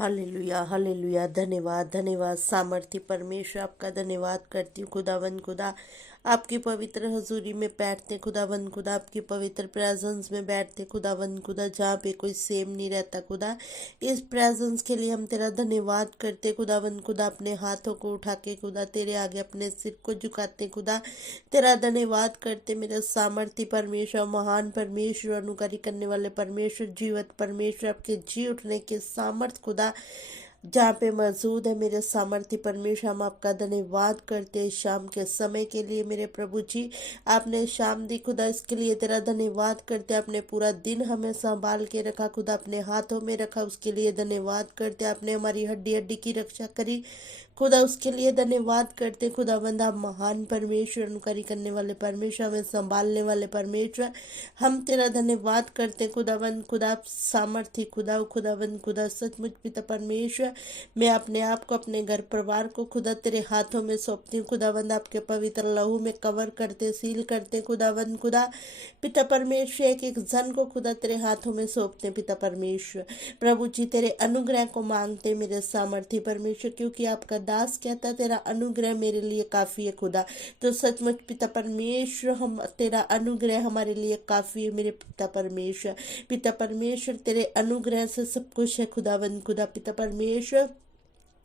Hallelujah hallelujah. धन्यवाद धन्यवाद सामर्थ्य परमेश्वर, आपका धन्यवाद करती हूँ खुदावन खुदा। आपकी पवित्र हजूरी में बैठते खुदावन खुदा, आपकी पवित्र प्रेजेंस में बैठते खुदावन खुदा, जहाँ पे कोई सेम नहीं रहता खुदा। इस प्रेजेंस के लिए हम तेरा धन्यवाद करते खुदावन खुदा। अपने हाथों को उठा के खुदा तेरे आगे अपने सिर को झुकाते खुदा, तेरा धन्यवाद करते मेरे सामर्थ्य परमेश्वर, महान परमेश्वर, अनुकारी करने वाले परमेश्वर, जीवत परमेश्वर, आपके जी उठने के सामर्थ खुदा जहाँ पे मौजूद है मेरे सामर्थ्य परमेश्वर। हम आपका धन्यवाद करते हैं शाम के समय के लिए मेरे प्रभु जी। आपने शाम दी खुदा, इसके लिए तेरा धन्यवाद करते। आपने पूरा दिन हमें संभाल के रखा खुदा, अपने हाथों में रखा, उसके लिए धन्यवाद करते। आपने हमारी हड्डी हड्डी की रक्षा करी खुदा, उसके लिए धन्यवाद करते खुदावंद। आप महान परमेश्वर, अनुकारी करने वाले परमेश्वर, हमें संभालने वाले परमेश्वर, हम तेरा धन्यवाद करते खुदावंद खुदा। आप सामर्थ्य खुदा, खुदावंद खुदा, सचमुच पिता परमेश्वर, मैं अपने आप को, अपने घर परिवार को खुदा तेरे हाथों में सौंपती हूँ खुदावंद। आपके पवित्र लहू में कवर करते, सील करते खुदावंद खुदा। पिता परमेश्वर, एक एक जन को खुदा तेरे हाथों में सौंपते हैं पिता परमेश्वर। प्रभु जी तेरे अनुग्रह को मांगते मेरे सामर्थ्य परमेश्वर, क्योंकि आपका दास कहता है तेरा अनुग्रह मेरे लिए काफी है खुदा। तो सचमुच पिता परमेश्वर, हम तेरा अनुग्रह हमारे लिए काफी है मेरे पिता परमेश्वर। पिता परमेश्वर, तेरे अनुग्रह से सब कुछ है खुदावंद खुदा। पिता परमेश्वर,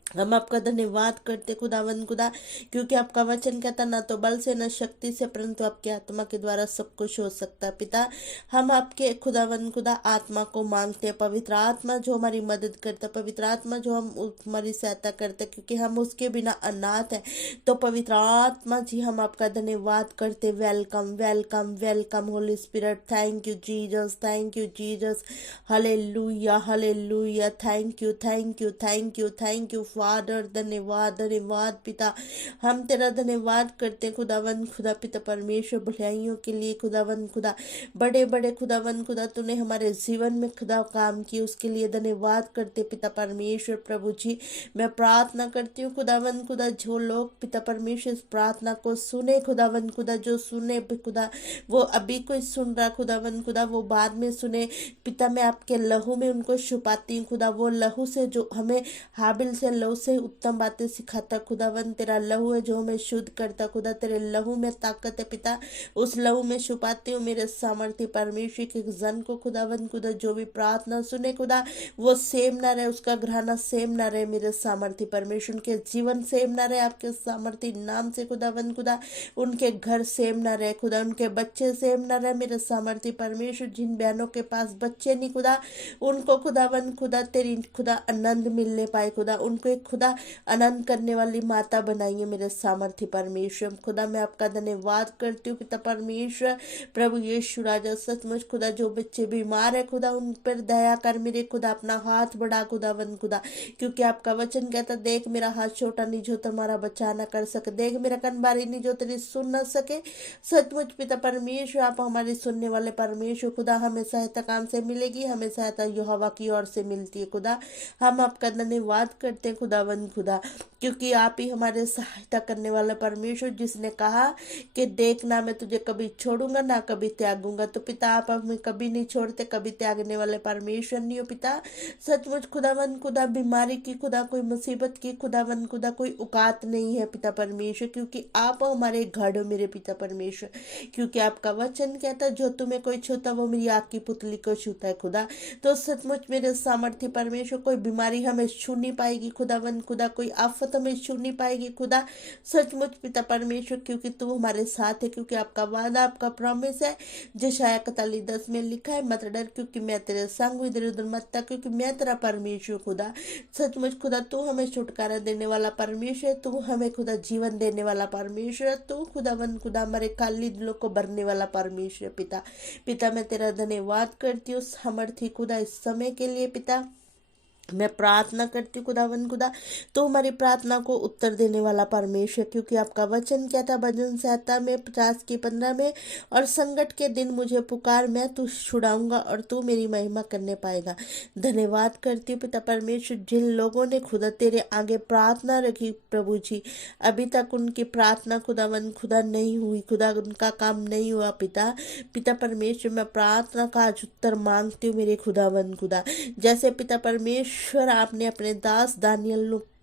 हम आपका धन्यवाद करते खुदावंद खुदा, क्योंकि आपका वचन कहता ना तो बल से न शक्ति से, परंतु आपके आत्मा के द्वारा सब कुछ हो सकता है पिता। हम आपके खुदावंद खुदा आत्मा को मांगते हैं, पवित्र आत्मा जो हमारी मदद करता है, पवित्र आत्मा जो हमारी सहायता करता है, क्योंकि हम उसके बिना अनाथ है। तो पवित्र आत्मा जी, हम आपका धन्यवाद करते। Welcome welcome welcome Holi spirit. Thank you Jesus, thank you Jesus. Hallelujah hallelujah. Thank you thank you thank you thank you father. धन्यवाद धन्यवाद पिता, हम तेरा धन्यवाद करते खुदावन खुदा। पिता परमेश्वर, भलाइयों के लिए खुदावन खुदा, बड़े बड़े खुदावन खुदा तूने हमारे जीवन में खुदा काम किए, उसके लिए धन्यवाद करते पिता परमेश्वर। प्रभु जी, मैं प्रार्थना करती हूँ खुदावन खुदा, जो लोग पिता परमेश्वर इस प्रार्थना को सुने खुदावन खुदा, जो सुने खुदा, वो अभी कोई सुन रहा खुदावन खुदा, वो बाद में सुने पिता। मैं आपके लहू में उनको छुपाती हूँ खुदा, वो लहू से जो हमें हाबिल से लहू से उत्तम बातें सिखाता खुदावन, तेरा लहू है जो हमें शुद्ध करता खुदा। तेरे लहू में ताकत है पिता, उस लहू में छुपाती हूँ मेरे सामर्थ्य परमेश्वर के जन को खुदावन खुदा। जो भी प्रार्थना सुने खुदा, वो सेम ना रहे, उसका घराना सेम ना रहे मेरे सामर्थ्य परमेश्वर, उनके जीवन सेम ना रहे आपके सामर्थ्य नाम से खुदावन खुदा। उनके घर सेम ना रहे खुदा, उनके बच्चे सेम ना रहे मेरे सामर्थ्य परमेश्वर। जिन बहनों के पास बच्चे नहीं खुदा, उनको खुदावन खुदा तेरी खुदा आनंद मिलने पाए खुदा, उनको एक खुदा आनंद करने वाली माता बनाइए मेरे सामर्थ्य परमेश्वर। खुदा मैं आपका धन्यवाद करती हूँ पिता परमेश्वर। प्रभु यीशु राजा, सचमुच खुदा जो बच्चे बीमार है खुदा, उन पर दया कर मेरे खुदा, अपना हाथ बढ़ा खुदावन खुदा, क्योंकि आपका वचन कहता देख मेरा हाथ छोटा नहीं जो तुम्हारा बचा ना कर सके, देख मेरा कन बारी नहीं जो तेरी सुन ना सके। सचमुच पिता परमेश्वर, आप हमारे सुनने वाले परमेश्वर खुदा। हमें सहायता काम से मिलेगी, हमें सहायता यहोवा की ओर से मिलती है खुदा। हम आपका धन्यवाद करते हैं खुदावन खुदा, क्योंकि आप ही हमारे सहायता करने वाला परमेश्वर, जिसने कहा कि देखना मैं तुझे कभी छोड़ूंगा ना कभी त्यागूंगा। तो पिता, आप हमें कभी नहीं छोड़ते, कभी त्यागने वाले परमेश्वर नहीं हो पिता। सचमुच खुदावन खुदा, बीमारी की खुदा, कोई मुसीबत की खुदावन खुदा कोई औकात नहीं है पिता परमेश्वर, क्योंकि आप हमारे गढ़ हो मेरे पिता परमेश्वर। क्योंकि आपका वचन कहता जो तुम्हें कोई छूता वो मेरी आग की पुतली को छूता है खुदा। तो सचमुच मेरे सामर्थ्य परमेश्वर, कोई बीमारी हमें छू नहीं पाएगी खुदावन खुदा, कोई आफत हमें छू नहीं पाएगी खुदा। सचमुच पिता परमेश्वर, क्योंकि तू हमारे साथ है, क्योंकि आपका वादा, आपका प्रॉमिस है। जशाया 41:10 में लिखा है, मत डर क्योंकि मैं तेरे संग हूँ, इधर उधर मत ताक क्योंकि मैं तेरा परमेश्वर खुदा। सचमुच खुदा, तू हमें छुटकारा देने वाला परमेश्वर, तू हमें खुदा जीवन देने वाला परमेश्वर, तू खुदावन खुदा हमारे खाली दिलों को भरने वाला परमेश्वर पिता। पिता मैं तेरा धन्यवाद करती हूँ सामर्थ्य खुदा इस समय के लिए पिता। मैं प्रार्थना करती हूँ खुदावन खुदा, तो हमारी प्रार्थना को उत्तर देने वाला परमेश्वर, क्योंकि आपका वचन क्या था भजन संहिता में 50:15 में, और संकट के दिन मुझे पुकार, मैं तू छुड़ाऊंगा और तू मेरी महिमा करने पाएगा। धन्यवाद करती हूँ पिता परमेश्वर, जिन लोगों ने खुदा तेरे आगे प्रार्थना रखी प्रभु जी, अभी तक उनकी प्रार्थना खुदावन खुदा नहीं हुई खुदा, उनका काम नहीं हुआ पिता। पिता परमेश्वर, मैं प्रार्थना का आज उत्तर मांगती हूँ मेरे खुदावन खुदा। जैसे पिता परमेश्वर परमेश्वर, आपने अपने दास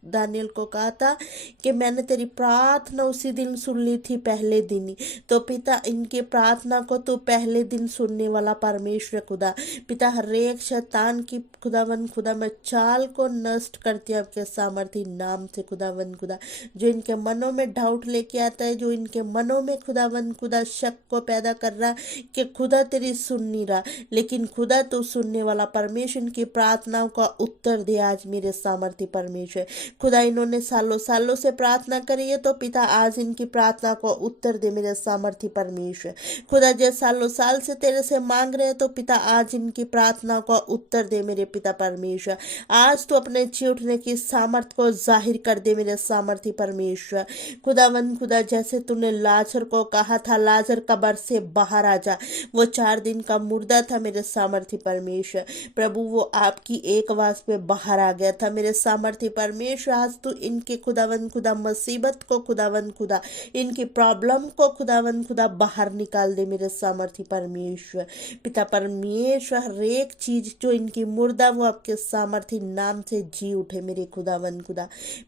दानियल को कहा था कि मैंने तेरी प्रार्थना उसी दिन सुन ली थी, पहले दिन ही। तो पिता, इनकी प्रार्थना को तो पहले दिन सुनने वाला परमेश्वर खुदा, पिता हर एक शैतान की खुदा मैं चाल को नष्ट करती हूँ आपके सामर्थी नाम से खुदा, जो इनके मनों में डाउट लेके आता है, जो इनके मनों में खुदा शक को पैदा कर रहा है कि खुदा तेरी सुन नहीं रहा, लेकिन खुदा तो सुनने वाला परमेश्वर, इनकी प्रार्थनाओं का उत्तर दे आज मेरे सामर्थी परमेश्वर। खुदा, इन्होंने सालों सालों से प्रार्थना करी है, तो पिता आज इनकी प्रार्थना को उत्तर दे मेरे सामर्थी परमेश्वर। खुदा, जो सालों साल से तेरे से मांग रहे हैं, तो पिता आज इनकी प्रार्थना को उत्तर दे मेरे पिता परमेश्वर। आज तो अपने जी उठने की सामर्थ को जाहिर कर दे मेरे सामर्थी परमेश्वर। खुदा, जैसे तूने लाजर को कहा था, लाजर कब्र से बाहर आ जा, वो 4 दिन का मुर्दा था मेरे सामर्थी परमेश्वर। प्रभु, वो आपकी एक आवाज पे बाहर आ गया था मेरे सामर्थी परमेश्वर। आज तो इनके खुदा मुसीबत को खुदा, इनकी प्रॉब्लम को खुदा बाहर निकाल दे मेरे सामर्थी परमेश्वर। पिता परमेश्वर, हर एक चीज जो इनकी मुर्दा, वो आपके सामर्थी नाम से जी उठे मेरे खुदा।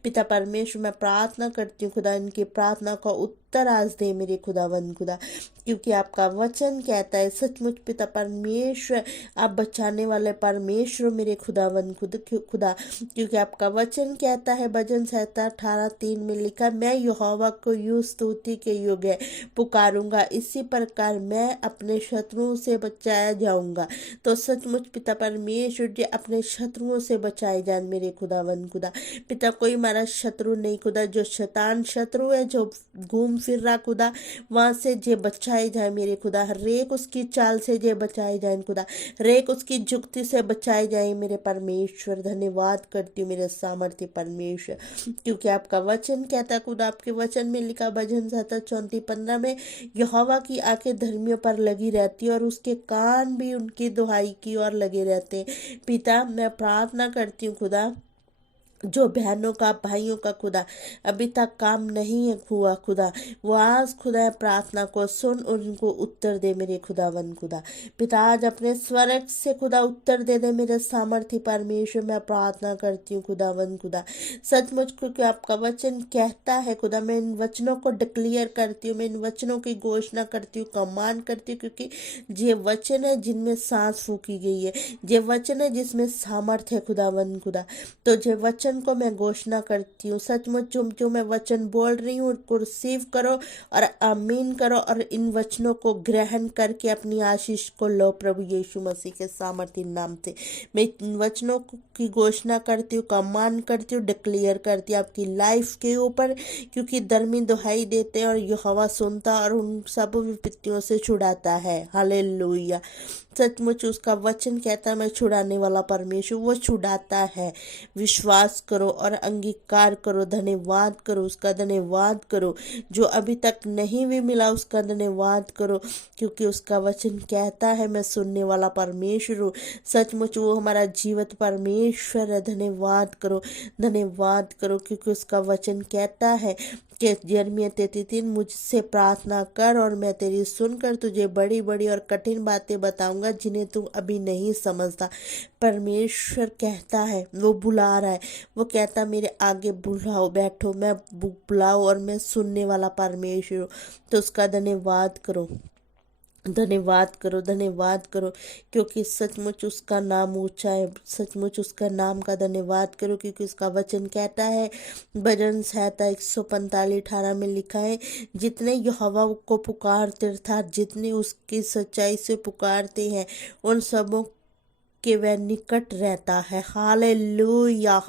पिता परमेश्वर, मैं प्रार्थना करती हूँ खुदा, इनकी प्रार्थना को उत्तर आज दे मेरे खुदा, क्योंकि आपका वचन कहता है सचमुच पिता परमेश्वर, आप बचाने वाले परमेश्वर मेरे खुदा, क्योंकि आपका वचन कहता है, भजन 18:3 में लिखा, मैं यहोवा को यूं स्तुति के योग्य पुकारूंगा, इसी प्रकार मैं अपने शत्रुओं से बचाया जाऊंगा। तो सचमुच पिता परमेश्वर जी, अपने शत्रुओं से बचाए जाए मेरे खुदा। पिता, कोई हमारा शत्रु नहीं खुदा, जो शैतान शत्रु है, जो घूम फिर रहा खुदा, वहां से जे बचाए जाए मेरे खुदा, हर एक उसकी चाल से जे बचाए जाए खुदा, हर एक उसकी जुक्ति से बचाए जाए मेरे परमेश्वर। धन्यवाद करती हूँ मेरे सामर्थ्य परमेश्वर, क्योंकि आपका वचन कहता खुदा, आपके वचन में लिखा भजन 34:15 में, यहोवा की आंखें धर्मियों पर लगी रहती है और उसके कान भी उनकी दुहाई की ओर लगे रहते हैं। पिता, मैं प्रार्थना करती हूँ खुदा, जो बहनों का भाइयों का खुदा अभी तक काम नहीं है हुआ खुदा, वो आज खुदा प्रार्थना को सुन और उनको उत्तर दे मेरे खुदा। पिता, आज अपने स्वर्ग से खुदा उत्तर दे दे मेरे सामर्थ्य परमेश्वर। मैं प्रार्थना करती हूँ खुदा, सचमुच, क्योंकि आपका वचन कहता है खुदा, मैं इन वचनों को डिक्लेयर करती हूँ, मैं इन वचनों की घोषणा करती हूँ, कमान करती हूँ, क्योंकि ये वचन है जिनमें सांस फूकी गई है, ये वचन है जिसमें सामर्थ्य है खुदा। तो ये वचन को मैं घोषणा करती हूँ, सचमुच जो मैं वचन बोल रही हूँ उनको रिसीव करो और आमीन करो, और इन वचनों को ग्रहण करके अपनी आशीष को लो प्रभु यीशु मसीह के सामर्थ्य नाम से। मैं इन वचनों की घोषणा करती हूँ, कमान करती हूँ, डिक्लेयर करती हूँ आपकी लाइफ के ऊपर, क्योंकि धर्मी दुहाई देते हैं और यहोवा सुनता और उन सब विपत्तियों से छुड़ाता है। हालेलुया। सचमुच उसका वचन कहता है, मैं छुड़ाने वाला परमेश्वर, वो छुड़ाता है। विश्वास करो और अंगीकार करो, धन्यवाद करो, उसका धन्यवाद करो। जो अभी तक नहीं भी मिला उसका धन्यवाद करो, क्योंकि उसका वचन कहता है, मैं सुनने वाला परमेश्वर हूँ। सचमुच वो हमारा जीवित परमेश्वर है। धन्यवाद करो, क्योंकि उसका वचन कहता है कि यिर्मयाह 33:3, मुझसे प्रार्थना कर और मैं तेरी सुनकर तुझे बड़ी बड़ी और कठिन बातें बताऊंगा जिन्हें तू अभी नहीं समझता। परमेश्वर कहता है, वो बुला रहा है, वो कहता मेरे आगे बुलाओ, बैठो, मैं बुलाओ और मैं सुनने वाला परमेश्वर हूँ। तो उसका धन्यवाद करो, क्योंकि सचमुच उसका नाम ऊंचा है। सचमुच उसका नाम का धन्यवाद करो, क्योंकि उसका वचन कहता है, भजन 145:18 में लिखा है, जितने यहोवा को पुकारते अर्थात जितने उसकी सच्चाई से पुकारते हैं, उन सबों के वह निकट रहता है। हालेलुया।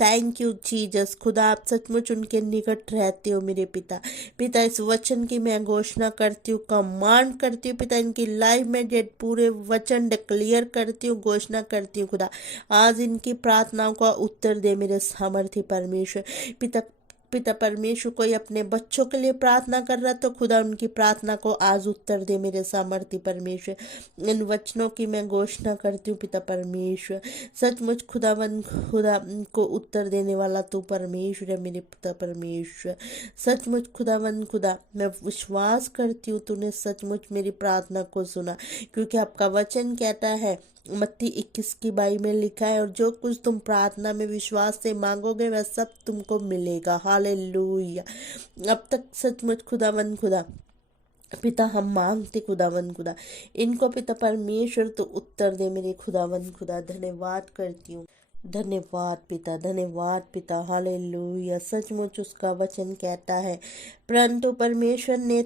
Thank you Jesus. खुदा, आप सचमुच उनके निकट रहते हो मेरे पिता, इस वचन की मैं घोषणा करती हूँ, कमांड करती हूँ पिता, इनकी लाइफ में जे पूरे वचन डिक्लेयर करती हूँ, घोषणा करती हूँ खुदा, आज इनकी प्रार्थनाओं का उत्तर दे मेरे सामर्थ्य परमेश्वर। पिता परमेश्वर, कोई अपने बच्चों के लिए प्रार्थना कर रहा, तो खुदा उनकी प्रार्थना को आज उत्तर दे मेरे सामर्थ्य परमेश्वर। इन वचनों की मैं घोषणा करती हूँ पिता परमेश्वर। सचमुच खुदा को उत्तर देने वाला तू परमेश्वर है मेरे पिता परमेश्वर। सचमुच खुदा, मैं विश्वास करती हूँ तूने सचमुच मेरी प्रार्थना को सुना, क्योंकि आपका वचन कहता है मत्ती 21 की 22 में लिखा है, और जो कुछ तुम प्रार्थना में विश्वास से मांगोगे वह सब तुमको मिलेगा। हालेलुया। अब तक सचमुच खुदावन खुदा पिता हम मांगते खुदावन खुदा, इनको पिता परमेश्वर तो उत्तर दे मेरे खुदावन खुदा। धन्यवाद करती हूँ, धन्यवाद पिता, धन्यवाद पिता। हालेलुया। सचमुच उसका वचन कहता है, परंतु परमेश्वर ने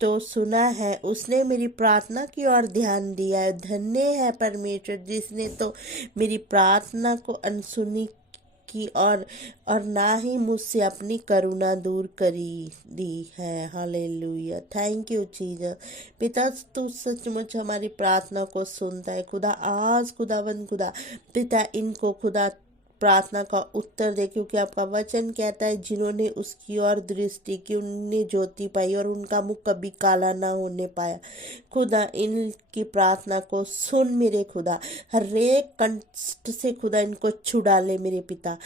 तो सुना है, उसने मेरी प्रार्थना की ओर ध्यान दिया है। धन्य है परमेश्वर जिसने तो मेरी प्रार्थना को अनसुनी की और ना ही मुझसे अपनी करुणा दूर करी दी है। हालेलुया। Thank you Jesus. पिता तू सचमुच हमारी प्रार्थना को सुनता है खुदा। आज खुदावन खुदा पिता इनको खुदा प्रार्थना का उत्तर दे, क्योंकि आपका वचन कहता है जिन्होंने उसकी ओर दृष्टि की उनने ज्योति पाई और उनका मुख कभी काला ना होने पाया। खुदा इनकी प्रार्थना को सुन मेरे खुदा, हर एक कष्ट से खुदा इनको छुड़ा ले मेरे पिता।